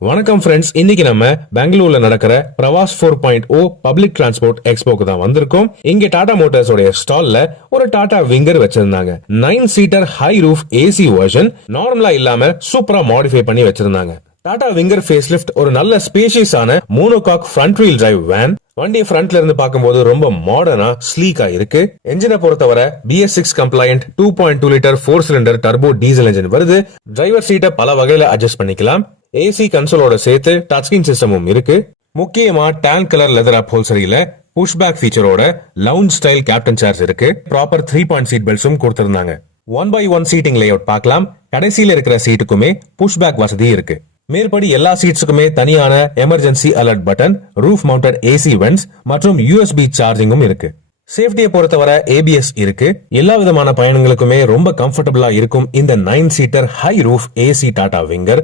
வணக்கம் ஃப்ரெண்ட்ஸ், இன்னைக்கு நம்ம பெங்களூர்ல நடக்கிற பிரவாஸ் 4.0 பப்ளிக் டிரான்ஸ்போர்ட் எக்ஸ்போக்கு தான் வந்திருக்கோம். இங்க டாடா மோட்டார்ஸ் உடைய ஸ்டால்ல ஒரு டாடா விங்கர் வச்சிருந்தாங்க. 9 seater high roof AC version, நார்மலா இல்லாம சூப்பரா மாடிஃபை பண்ணி வச்சிருந்தாங்க. டாடா விங்கர் ஃபேஸ் லிஃப்ட் ஒரு நல்ல ஸ்பேஷியஸான monocoque front wheel drive van. வண்டியை ஃப்ரண்ட்ல இருந்து பார்க்கும்போது ரொம்ப மாடர்னா ஸ்லீக்கா இருக்கு. என்ஜினை பொறுத்தவரை BS6 complaint 2.2 litre 4 cylinder turbo diesel engine வருது. டிரைவர் சீட்டை பல வகையில அட்ஜஸ்ட் பண்ணிக்கலாம். ஏசி கன்சோலோட சேர்த்து டச் ஸ்கிரீன் சிஸ்டமும் இருக்கு. முக்கியமா டான் கலர் லெதர் அப்ஹோல்சரியில புஷ்பேக் ஃபீச்சரோட லவுஞ்ச் ஸ்டைல் கேப்டன் சேர்ஸ் இருக்கு. ப்ராப்பர் 3-point சீட் பெல்ட்ஸும் கொடுத்திருந்தாங்க. 1x1 சீட்டிங் லேஅவுட் பார்க்கலாம். கடைசியில இருக்கிற சீட்டுக்குமே புஷ்பேக் வசதி இருக்கு. மேற்படி எல்லா சீட்ஸுக்குமே தனியான emergency alert button, roof mounted AC vents மற்றும் USB சார்ஜிங்கும் இருக்கு. சேஃப்டியை பொறுத்தவரை ABS இருக்கு. எல்லா விதமான பயணங்களுக்குமே ரொம்ப கம்ஃபர்டபுளா இருக்கும் இந்த 9 seater high roof AC Tata winger.